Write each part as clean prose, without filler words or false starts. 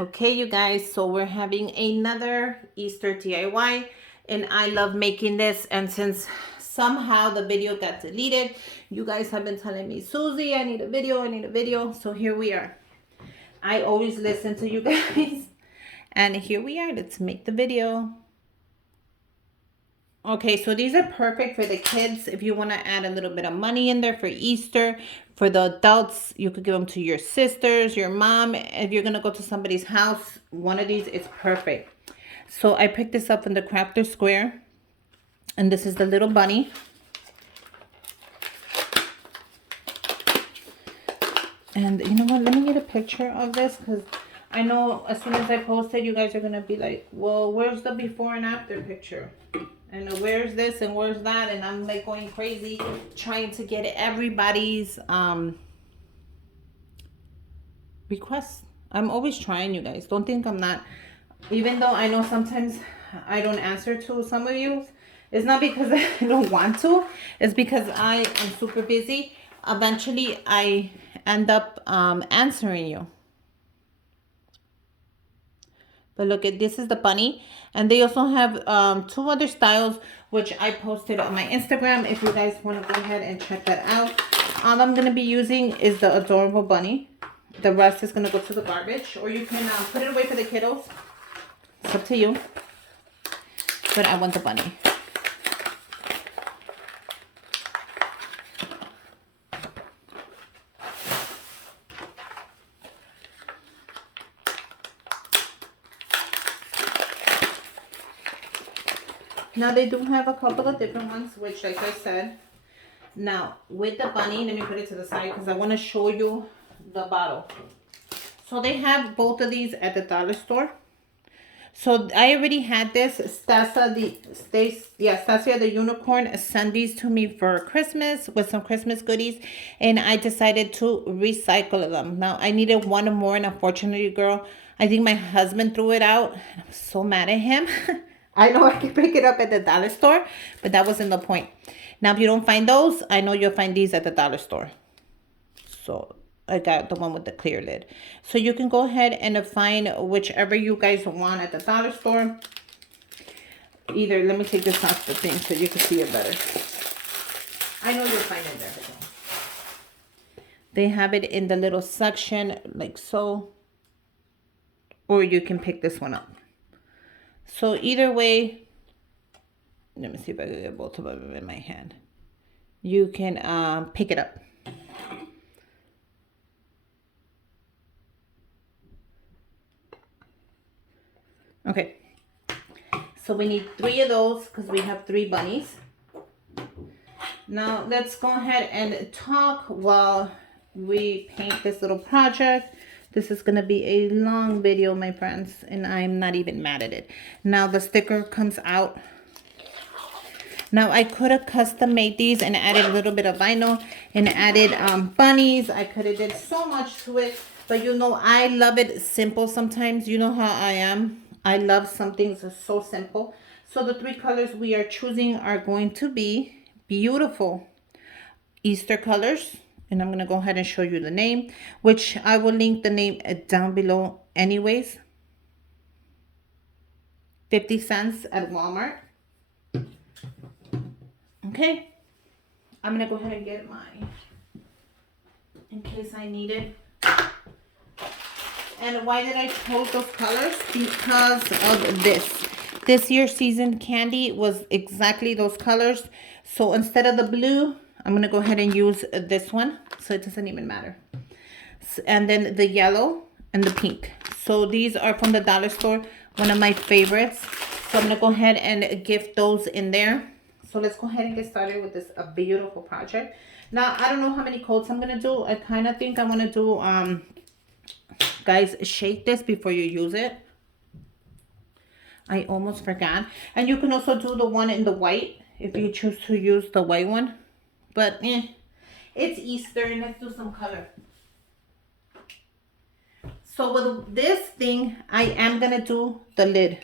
Okay, you guys, so we're having another Easter DIY, and I love making this. And since somehow the video got deleted, you guys have been telling me, Susie, I need a video, I need a video. So here we are. I always listen to you guys, and here we are. Let's make the video. Okay, so these are perfect for the kids. If you want to add a little bit of money in there for Easter. For the adults, you could give them to your sisters, your mom. If you're going to go to somebody's house, one of these is perfect. So I picked this up in the Crafter Square. And this is the little bunny. And you know what? Let me get a picture of this, because I know as soon as I post it, you guys are going to be like, well, where's the before and after picture? And where's this and where's that? And I'm like going crazy trying to get everybody's requests. I'm always trying, you guys. Don't think I'm not. Even though I know sometimes I don't answer to some of you. It's not because I don't want to. It's because I am super busy. Eventually, I end up answering you. But look at this is the bunny. And they also have two other styles, which I posted on my Instagram. If you guys want to go ahead and check that out. All I'm going to be using is the adorable bunny. The rest is going to go to the garbage. Or you can put it away for the kiddos. It's up to you. But I want the bunny. Now they do have a couple of different ones, which like I said. Now with the bunny, let me put it to the side because I want to show you the bottle. So they have both of these at the dollar store. So I already had this. Stasia the unicorn sent these to me for Christmas with some Christmas goodies, and I decided to recycle them. Now I needed one more, and unfortunately, girl, I think my husband threw it out. I'm so mad at him. I know I can pick it up at the dollar store, but that wasn't the point. Now, if you don't find those, I know you'll find these at the dollar store. So I got the one with the clear lid. So you can go ahead and find whichever you guys want at the dollar store. Either, let me take this off the thing so you can see it better. I know you'll find it there. They have it in the little section like so. Or you can pick this one up. So either way, let me see if I can get both of them in my hand. You can pick it up. Okay. So we need 3 of those because we have 3 bunnies. Now let's go ahead and talk while we paint this little project. This is going to be a long video, my friends, and I'm not even mad at it. Now the sticker comes out. Now I could have custom made these and added a little bit of vinyl and added bunnies. I could have did so much to it, but you know I love it simple sometimes. You know how I am. I love some things so simple. So the 3 colors we are choosing are going to be beautiful Easter colors. And I'm going to go ahead and show you the name, which I will link the name down below anyways. 50 cents at Walmart. Okay. I'm going to go ahead and get mine in case I need it. And why did I choose those colors? Because of this. This year's season candy was exactly those colors. So instead of the blue, I'm going to go ahead and use this one. So it doesn't even matter. And then the yellow and the pink. So these are from the dollar store. One of my favorites. So I'm going to go ahead and gift those in there. So let's go ahead and get started with this beautiful project. Now, I don't know how many coats I'm going to do. I kind of think I want to do, guys, shake this before you use it. I almost forgot. And you can also do the one in the white if you choose to use the white one. But it's Easter and let's do some color. So with this thing, I am going to do the lid.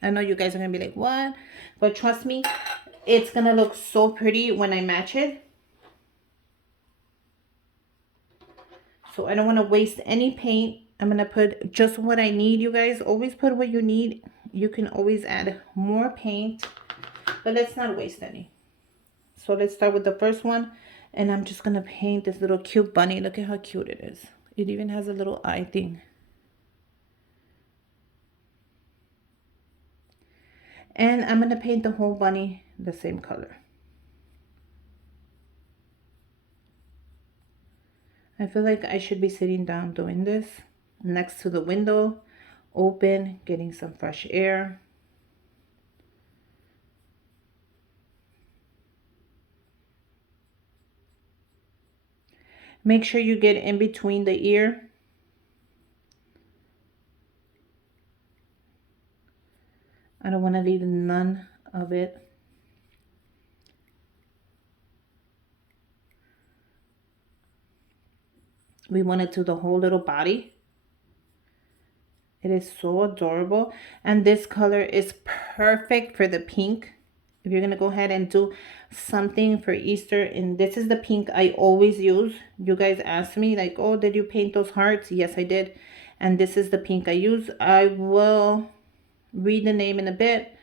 I know you guys are going to be like, what? But trust me, it's going to look so pretty when I match it. So I don't want to waste any paint I'm gonna put just what I need, you guys. Always put what you need. You can always add more paint, but let's not waste any. So let's start with the first one, and I'm just gonna paint this little cute bunny. Look at how cute it is. It even has a little eye thing. And I'm gonna paint the whole bunny the same color. I feel like I should be sitting down doing this next to the window, open, getting some fresh air. Make sure you get in between the ear. I don't want to leave none of it. We want it to the whole little body. It is so adorable. And this color is perfect for the pink. If you're going to go ahead and do something for Easter, and this is the pink I always use. You guys asked me like, oh, did you paint those hearts? Yes, I did. And this is the pink I use. I will read the name in a bit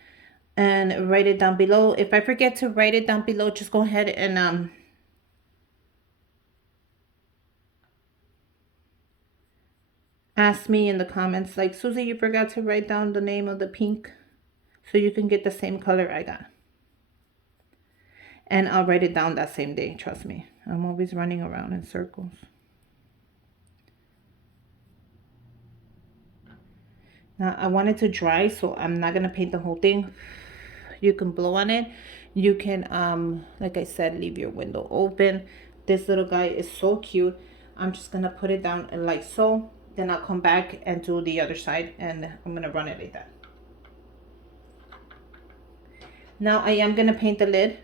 and write it down below. If I forget to write it down below, just go ahead and ask me in the comments like, Susie, you forgot to write down the name of the pink, so you can get the same color I got. And I'll write it down that same day, trust me. I'm always running around in circles. Now I want it to dry, so I'm not gonna paint the whole thing. You can blow on it. You can like I said, leave your window open. This little guy is so cute. I'm just gonna put it down like so. Then I'll come back and do the other side, and I'm gonna run it like that. Now I am gonna paint the lid.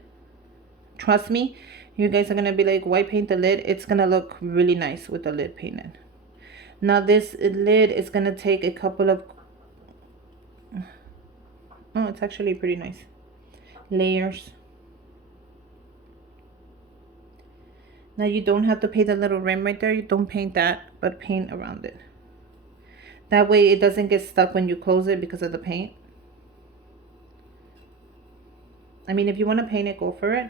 Trust me, you guys are gonna be like, why paint the lid? It's gonna look really nice with the lid painted. Now this lid is gonna take a couple of, oh, it's actually pretty nice, layers. Now you don't have to paint the little rim right there. You don't paint that, but paint around it. That way it doesn't get stuck when you close it because of the paint. I mean, if you want to paint it, go for it.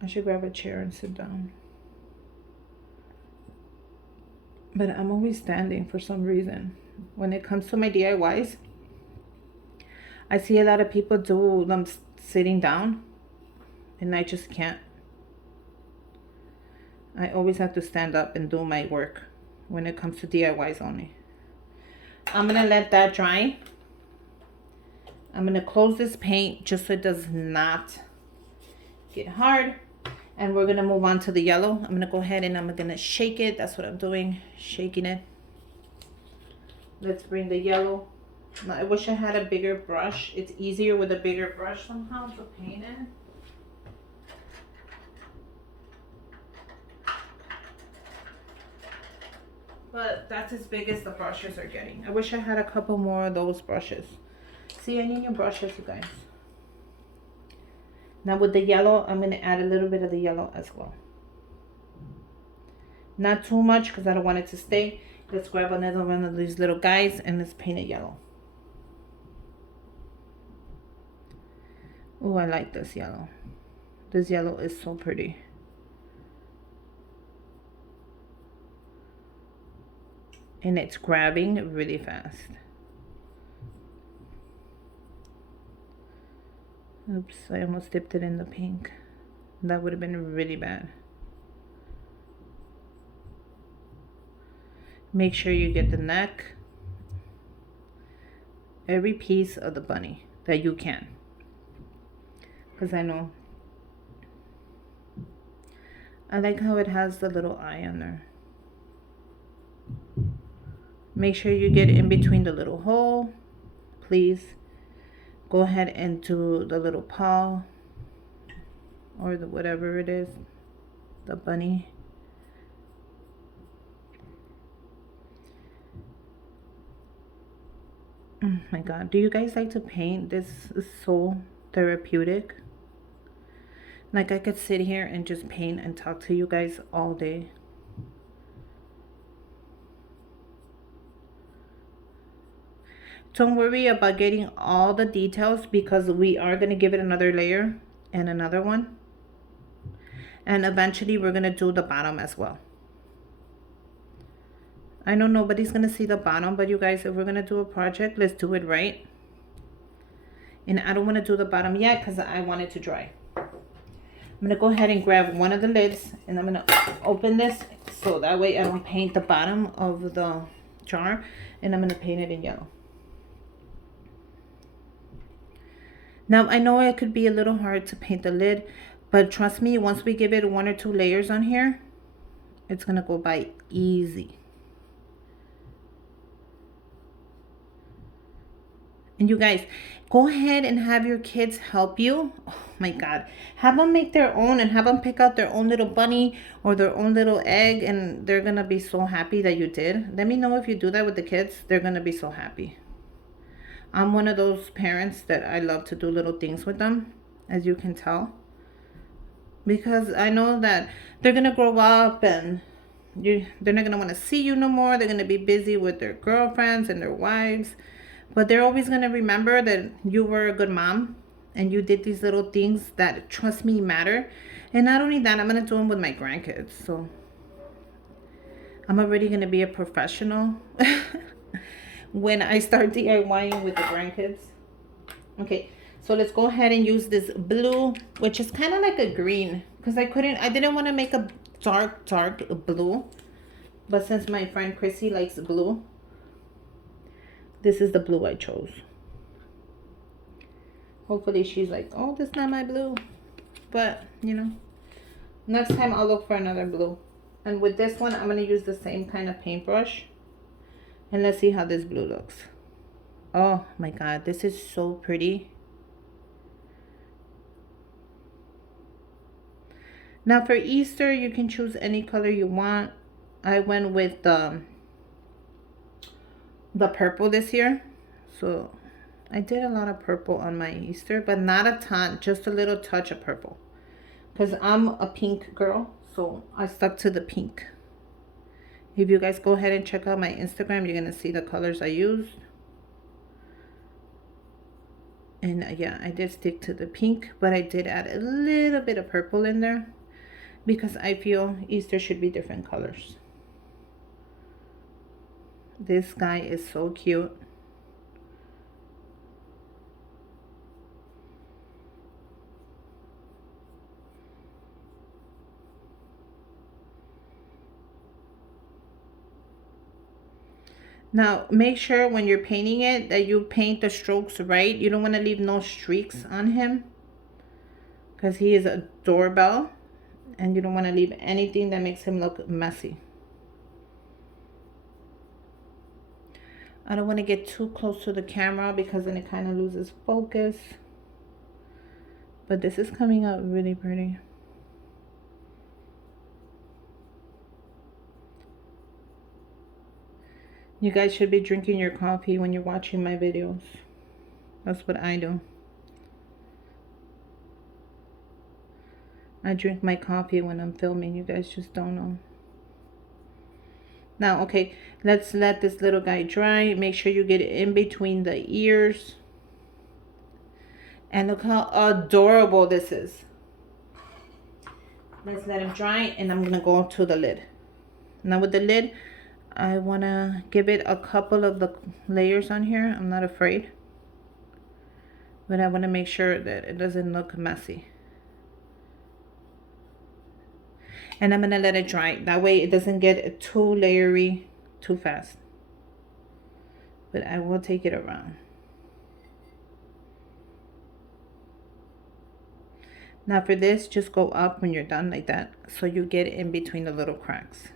I should grab a chair and sit down. But I'm always standing for some reason. When it comes to my DIYs, I see a lot of people do them sitting down, and I just can't. I always have to stand up and do my work when it comes to DIYs only. I'm going to let that dry. I'm going to close this paint just so it does not get hard. And we're going to move on to the yellow. I'm going to go ahead and I'm going to shake it. That's what I'm doing, shaking it. Let's bring the yellow. Now, I wish I had a bigger brush. It's easier with a bigger brush somehow to paint it. But that's as big as the brushes are getting. I wish I had a couple more of those brushes. See, I need new brushes, you guys. Now with the yellow, I'm going to add a little bit of the yellow as well. Not too much because I don't want it to stay. Let's grab another one of these little guys and let's paint it yellow. Oh, I like this yellow. This yellow is so pretty. And it's grabbing really fast. Oops, I almost dipped it in the pink. That would have been really bad. Make sure you get the neck. Every piece of the bunny that you can. Because I know. I like how it has the little eye on there. Make sure you get in between the little hole, please. Go ahead and do the little paw, or the whatever it is, the bunny. Oh my god, do you guys like to paint? This is so therapeutic. Like I could sit here and just paint and talk to you guys all day. Don't worry about getting all the details because we are going to give it another layer and another one. And eventually we're going to do the bottom as well. I know nobody's going to see the bottom, but you guys, if we're going to do a project, let's do it right. And I don't want to do the bottom yet because I want it to dry. I'm going to go ahead and grab one of the lids and I'm going to open this so that way I don't paint the bottom of the jar, and I'm going to paint it in yellow. Now, I know it could be a little hard to paint the lid, but trust me, once we give it 1 or 2 layers on here, it's going to go by easy. And you guys, go ahead and have your kids help you. Oh my God. Have them make their own and have them pick out their own little bunny or their own little egg, and they're going to be so happy that you did. Let me know if you do that with the kids. They're going to be so happy. I'm one of those parents that I love to do little things with them, as you can tell. Because I know that they're going to grow up and they're not going to want to see you no more. They're going to be busy with their girlfriends and their wives. But they're always going to remember that you were a good mom and you did these little things that, trust me, matter. And not only that, I'm going to do them with my grandkids. So I'm already going to be a professional when I start DIYing with the grandkids. Okay, so let's go ahead and use this blue, which is kind of like a green. Because I didn't want to make a dark blue. But since my friend Chrissy likes blue, this is the blue I chose. Hopefully she's like, oh, that's not my blue. But, you know, next time I'll look for another blue. And with this one, I'm going to use the same kind of paintbrush. And let's see how this blue looks. Oh my God, this is so pretty. Now for Easter, you can choose any color you want. I went with the purple this year. So I did a lot of purple on my Easter, but not a ton, just a little touch of purple. Because I'm a pink girl, so I stuck to the pink. If you guys go ahead and check out my Instagram, you're going to see the colors I used. And yeah, I did stick to the pink, but I did add a little bit of purple in there because I feel Easter should be different colors. This guy is so cute. Now, make sure when you're painting it that you paint the strokes right. You don't want to leave no streaks on him because he is a doorbell and you don't want to leave anything that makes him look messy. I don't want to get too close to the camera because then it kind of loses focus. But this is coming out really pretty. You guys should be drinking your coffee when you're watching my videos. That's what I do. I drink my coffee when I'm filming. You guys just don't know. Now, okay, let's let this little guy dry. Make sure you get it in between the ears. And look how adorable this is. Let's let him dry and I'm going to go to the lid. Now with the lid, I want to give it a couple of the layers on here. I'm not afraid. But I want to make sure that it doesn't look messy. And I'm going to let it dry. That way it doesn't get too layery too fast. But I will take it around. Now for this, just go up when you're done like that. So you get in between the little cracks.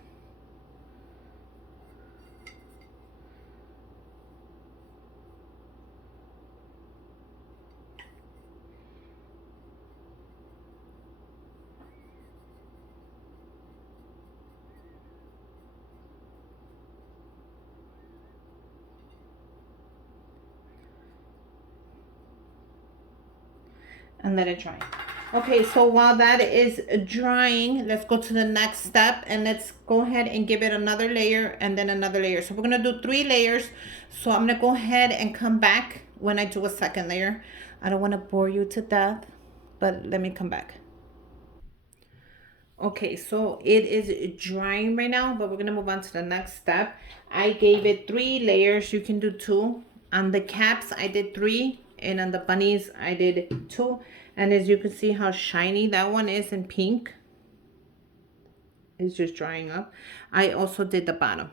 And let it dry. Okay, so while that is drying, let's go to the next step and let's go ahead and give it another layer and then another layer. So we're gonna do 3 layers. So I'm gonna go ahead and come back when I do a second layer. I don't wanna bore you to death, but let me come back. Okay, so it is drying right now, but we're gonna move on to the next step. I gave it 3 layers. You can do 2. On the caps, I did 3, and on the bunnies, I did 2. And as you can see how shiny that one is in pink, it's just drying up. I also did the bottom.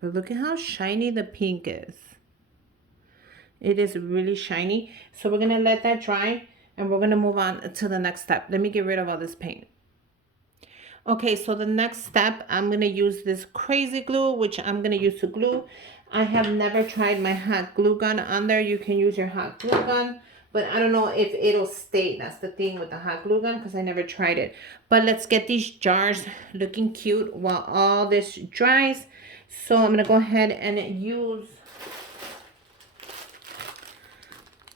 But look at how shiny the pink is. It is really shiny. So we're gonna let that dry, and we're gonna move on to the next step. Let me get rid of all this paint. Okay, so the next step, I'm going to use this crazy glue, which I'm going to use to glue. I have never tried my hot glue gun on there. You can use your hot glue gun, but I don't know if it'll stay. That's the thing with the hot glue gun because I never tried it. But let's get these jars looking cute while all this dries. So I'm going to go ahead and use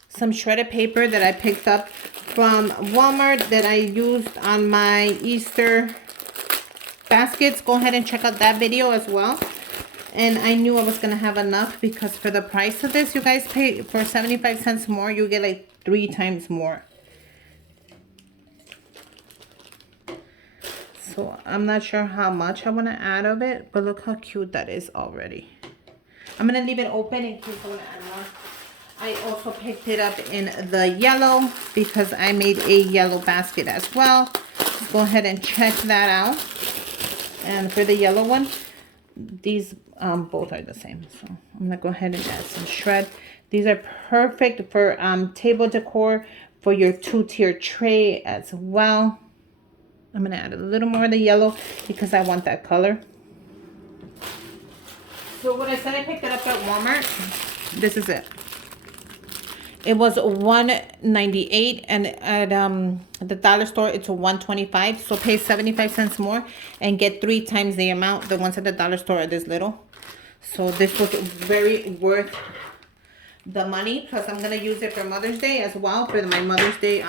some shredded paper that I picked up from Walmart that I used on my Easter baskets. Go ahead and check out that video as well. And I knew I was gonna have enough because for the price of this, you guys pay for 75 cents more, you get like 3 times more. So I'm not sure how much I want to add of it, but look how cute that is already. I'm gonna leave it open in case I want to add more. I also picked it up in the yellow because I made a yellow basket as well. Go ahead and check that out. And for the yellow one, these both are the same. So I'm gonna go ahead and add some shred. These are perfect for table decor, for your 2-tier tray as well. I'm gonna add a little more of the yellow because I want that color. So what I said, I picked it up at Walmart. This is it. It was $1.98, and at the dollar store it's $1.25. So pay 75 cents more and get 3 times the amount. The ones at the dollar store are this little. So this was very worth the money. Plus I'm gonna use it for Mother's Day as well, for my Mother's Day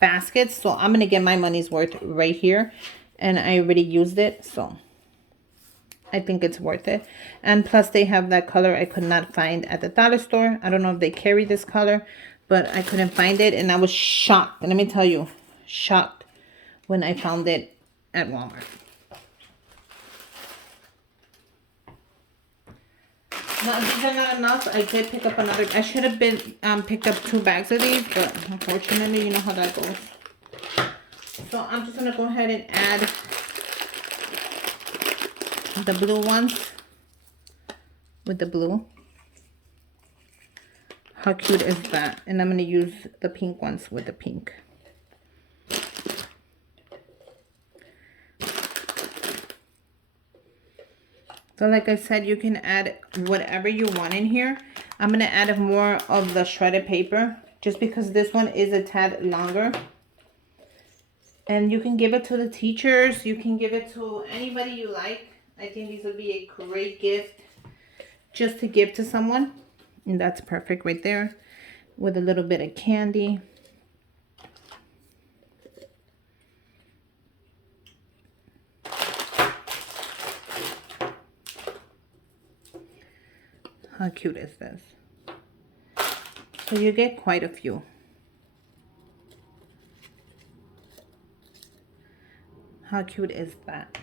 baskets. So I'm gonna get my money's worth right here, and I already used it, so I think it's worth it. And plus they have that color I could not find at the dollar store. I don't know if they carry this color, but I couldn't find it, and I was shocked. And let me tell you, shocked when I found it at Walmart. Now, these are not enough. I did pick up another. I should have been picked up 2 bags of these, but unfortunately, you know how that goes. So I'm just gonna go ahead and add the blue ones with the blue. How cute is that? And I'm gonna use the pink ones with the pink. So like I said, you can add whatever you want in here. I'm gonna add more of the shredded paper just because this one is a tad longer. And you can give it to the teachers. You can give it to anybody you like. I think these would be a great gift just to give to someone. And that's perfect right there with a little bit of candy. How cute is this? So you get quite a few. How cute is that?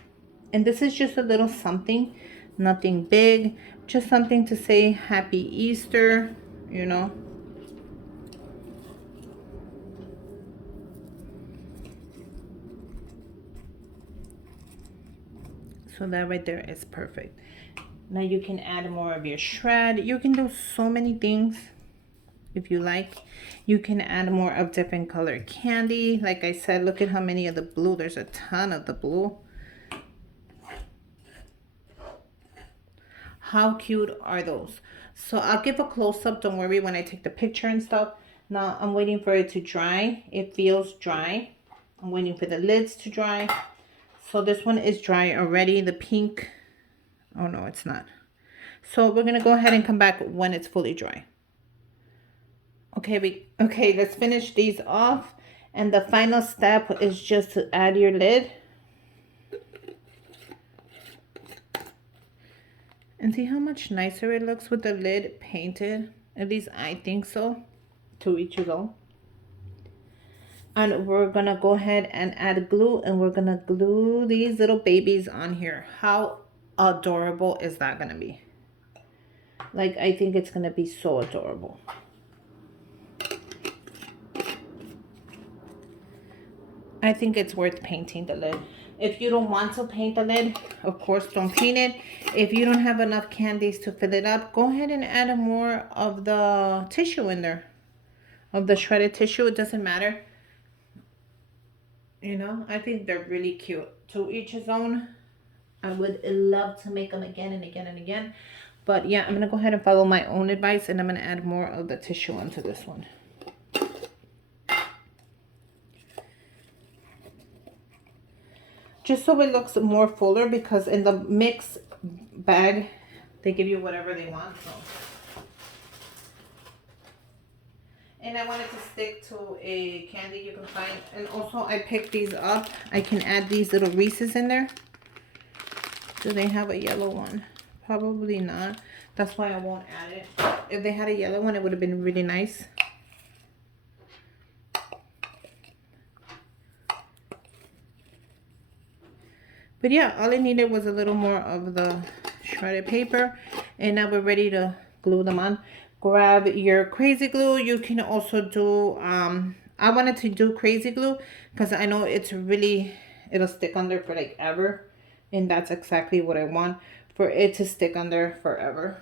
And this is just a little something, nothing big, just something to say Happy Easter, you know. So that right there is perfect. Now you can add more of your shred. You can do so many things if you like. You can add more of different color candy. Like I said, look at how many of the blue. There's a ton of the blue. How cute are those? So I'll give a close-up, don't worry, when I take the picture and stuff. Now I'm waiting for it to dry. It feels dry. I'm waiting for the lids to dry. So this one is dry already. The pink, oh no, it's not. So we're gonna go ahead and come back when it's fully dry. Okay, let's finish these off. And the final step is just to add your lid. And see how much nicer it looks with the lid painted? At least I think so. To each his own. And we're gonna go ahead and add glue, and we're gonna glue these little babies on here. How adorable is that gonna be? Like, I think it's gonna be so adorable. I think it's worth painting the lid. If you don't want to paint the lid, of course, don't paint it. If you don't have enough candies to fill it up, go ahead and add more of the tissue in there. Of the shredded tissue, it doesn't matter. You know, I think they're really cute. To each his own. I would love to make them again and again and again. But yeah, I'm going to go ahead and follow my own advice, and I'm going to add more of the tissue onto this one. Just so it looks more fuller, because in the mix bag, they give you whatever they want. So. And I wanted to stick to a candy you can find. And also I picked these up. I can add these little Reese's in there. Do they have a yellow one? Probably not. That's why I won't add it. If they had a yellow one, it would have been really nice. But yeah, all I needed was a little more of the shredded paper. And now we're ready to glue them on. Grab your crazy glue. You can also do, I wanted to do crazy glue because I know it's really, it'll stick on there for like ever. And that's exactly what I want, for it to stick on there forever.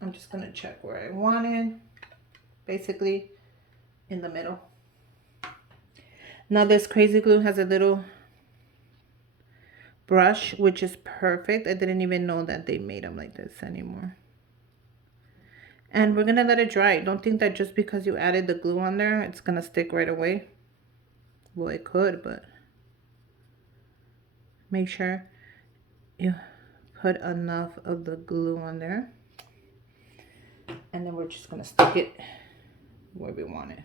I'm just going to check where I want it. Basically in the middle. Now this crazy glue has a little brush, which is perfect. I didn't even know that they made them like this anymore. And we're going to let it dry. Don't think that just because you added the glue on there, it's going to stick right away. Well, it could, but make sure you put enough of the glue on there. And then we're just going to stick it where we want it.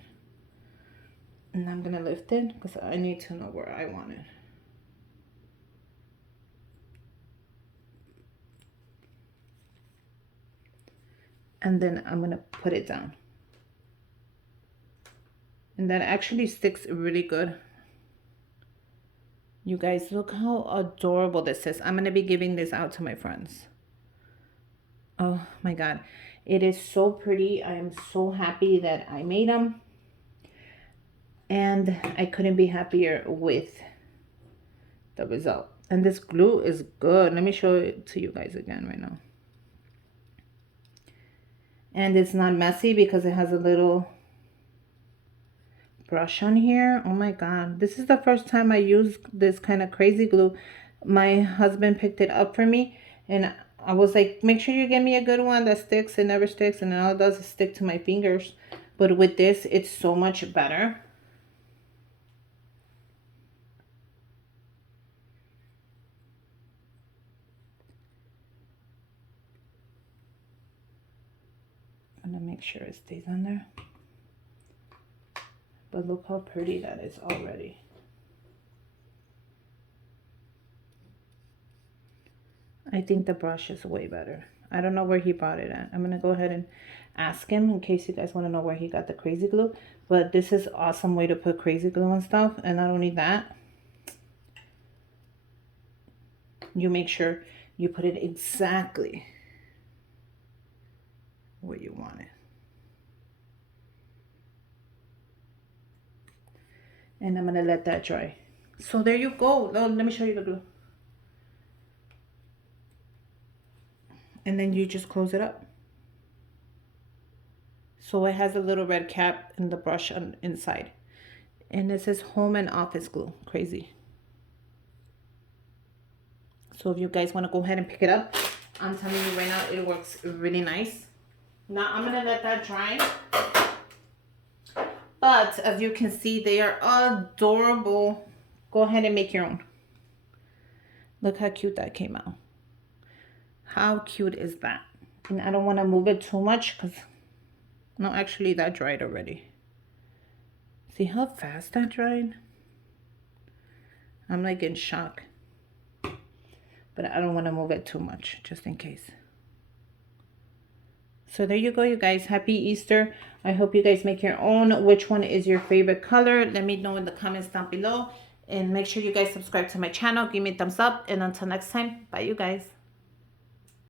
And I'm going to lift it because I need to know where I want it. And then I'm going to put it down. And that actually sticks really good. You guys, look how adorable this is. I'm going to be giving this out to my friends. Oh my God. It is so pretty. I am so happy that I made them. And I couldn't be happier with the result. And this glue is good. Let me show it to you guys again right now. And it's not messy because it has a little brush on here. Oh my God. This is the first time I used this kind of crazy glue. My husband picked it up for me. And I was like, make sure you get me a good one that sticks and never sticks. And all it does is stick to my fingers. But with this, it's so much better. I'm gonna make sure it stays on there. But look how pretty that is already. I think the brush is way better. I don't know where he bought it at. I'm gonna go ahead and ask him in case you guys want to know where he got the crazy glue. But this is an awesome way to put crazy glue on stuff. And not only that, you make sure you put it exactly where you want it. And I'm gonna let that dry. So there you go. Oh, let me show you the glue. And then you just close it up. So it has a little red cap and the brush on inside. And it says home and office glue. Crazy. So if you guys want to go ahead and pick it up, I'm telling you right now, it works really nice. Now I'm gonna let that dry. But as you can see, they are adorable. Go ahead and make your own. Look how cute that came out. How cute is that? And I don't want to move it too much because No, actually that dried already. See how fast that dried? I'm like in shock. But I don't want to move it too much, just in case. So there you go, you guys. Happy Easter. I hope you guys make your own. Which one is your favorite color? Let me know in the comments down below. And make sure you guys subscribe to my channel. Give me a thumbs up. And until next time, bye, you guys.